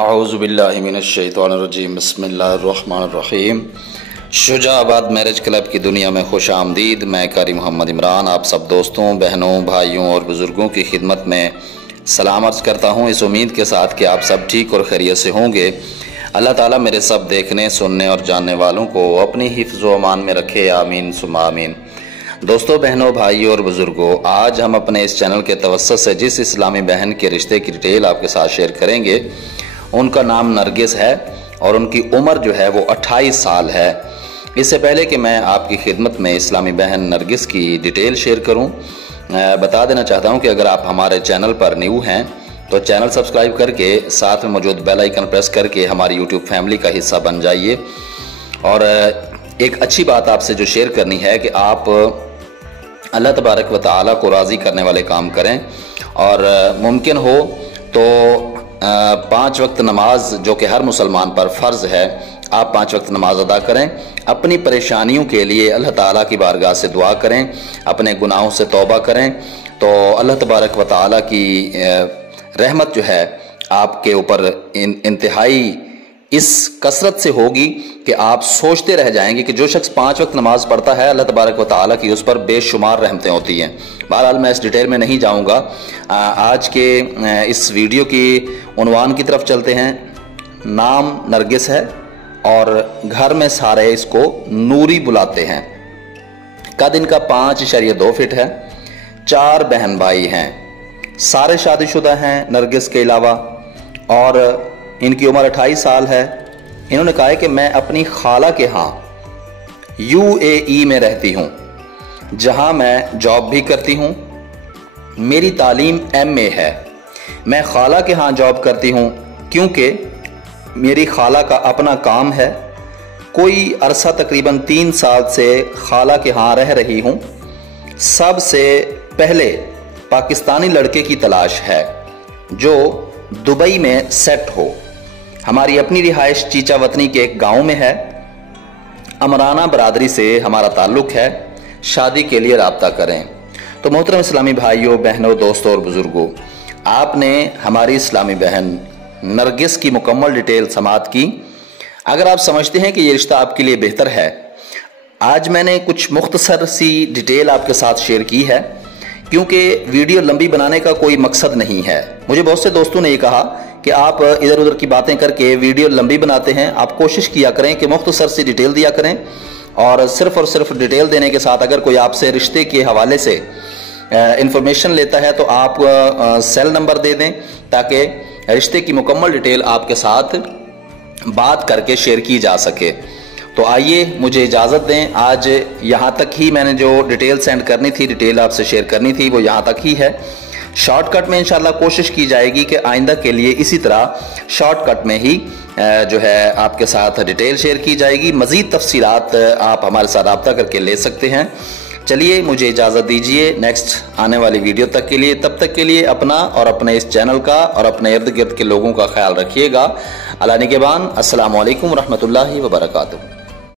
औज़ुबिल्लाहि मिनश्शैतानिर्रजीम बिस्मिल्लाहिर्रहमानिर्रहीम। Shujabad marriage club की दुनिया में खुश आमदीद। मैं कारी मोहम्मद इमरान आप सब दोस्तों, बहनों, भाइयों और बुज़ुर्गों की खिदमत में सलाम अर्ज़ करता हूँ, इस उम्मीद के साथ कि आप सब ठीक और खैरियत से होंगे। अल्लाह ताला मेरे सब देखने, सुनने और जानने वालों को अपनी हिफ्ज़ व अमान में रखे, आमीन सुम्मा आमीन। दोस्तों, बहनों, भाइयों और बुज़ुर्गों, आज हम अपने इस चैनल के तवस्सुत से जिस इस्लामी बहन के रिश्ते की डिटेल आपके साथ शेयर करेंगे, उनका नाम नरगिस है और उनकी उम्र जो है वो 28 साल है। इससे पहले कि मैं आपकी खिदमत में इस्लामी बहन नरगिस की डिटेल शेयर करूं, बता देना चाहता हूं कि अगर आप हमारे चैनल पर न्यू हैं तो चैनल सब्सक्राइब करके साथ में मौजूद बेल आइकन प्रेस करके हमारी यूट्यूब फैमिली का हिस्सा बन जाइए। और एक अच्छी बात आपसे जो शेयर करनी है कि आप अल्लाह तबारक व तआला को राज़ी करने वाले काम करें और मुमकिन हो तो 5 वक्त नमाज जो कि हर मुसलमान पर फ़र्ज़ है, आप 5 वक्त नमाज अदा करें। अपनी परेशानियों के लिए अल्लाह ताला की बारगाह से दुआ करें, अपने गुनाहों से तौबा करें, तो अल्लाह तबारक व तआला की रहमत जो है आपके ऊपर इंतहाई इस कसरत से होगी कि आप सोचते रह जाएंगे कि जो शख्स 5 वक्त नमाज पढ़ता है, अल्लाह तबारक व तआला की उस पर बेशुमार रहमतें होती हैं। बहरहाल मैं इस डिटेल में नहीं जाऊंगा। आज के इस वीडियो की उन्वान की तरफ चलते हैं। नाम नरगिस है और घर में सारे इसको नूरी बुलाते हैं। कद इनका 5.2 फीट है। 4 बहन भाई हैं, सारे शादीशुदा हैं नरगिस के अलावा, और इनकी उम्र 28 साल है। इन्होंने कहा है कि मैं अपनी खाला के यहाँ UAE में रहती हूँ, जहाँ मैं जॉब भी करती हूँ। मेरी तालीम MA है। मैं खाला के यहाँ जॉब करती हूँ क्योंकि मेरी खाला का अपना काम है। कोई अरसा तकरीबन 3 साल से खाला के यहाँ रह रही हूँ। सबसे पहले पाकिस्तानी लड़के की तलाश है जो दुबई में सेट हो। हमारी अपनी रिहाइश चीचा वतनी के एक गांव में है। अमराना बरादरी से हमारा ताल्लुक है। शादी के लिए राब्ता करें। तो मोहतरम इस्लामी भाइयों, बहनों, दोस्तों और बुजुर्गों, आपने हमारी इस्लामी बहन नरगिस की मुकम्मल डिटेल समाअत की। अगर आप समझते हैं कि ये रिश्ता आपके लिए बेहतर है, आज मैंने कुछ मुख्तसर सी डिटेल आपके साथ शेयर की है क्योंकि वीडियो लंबी बनाने का कोई मकसद नहीं है। मुझे बहुत से दोस्तों ने ये कहा कि आप इधर उधर की बातें करके वीडियो लंबी बनाते हैं। आप कोशिश किया करें कि मुख्तसर सी डिटेल दिया करें, और सिर्फ डिटेल देने के साथ अगर कोई आपसे रिश्ते के हवाले से इंफॉर्मेशन लेता है तो आप सेल नंबर दे दें ताकि रिश्ते की मुकम्मल डिटेल आपके साथ बात करके शेयर की जा सके। तो आइए, मुझे इजाज़त दें। आज यहाँ तक ही मैंने जो डिटेल सेंड करनी थी, डिटेल आपसे शेयर करनी थी, वो यहाँ तक ही है। शॉर्टकट में इंशाल्लाह कोशिश की जाएगी कि आइंदा के लिए इसी तरह शॉर्टकट में ही जो है आपके साथ डिटेल शेयर की जाएगी। मज़ीद तफसीलात आप हमारे साथ रब्ता करके ले सकते हैं। चलिए, मुझे इजाज़त दीजिए नेक्स्ट आने वाली वीडियो तक के लिए। तब तक के लिए अपना और अपने इस चैनल का और अपने इर्द गिर्द के लोगों का ख्याल रखिएगा। अल्लाह निगहबान। अस्सलामु अलैकुम रहमतुल्लाहि व बरकातुहू।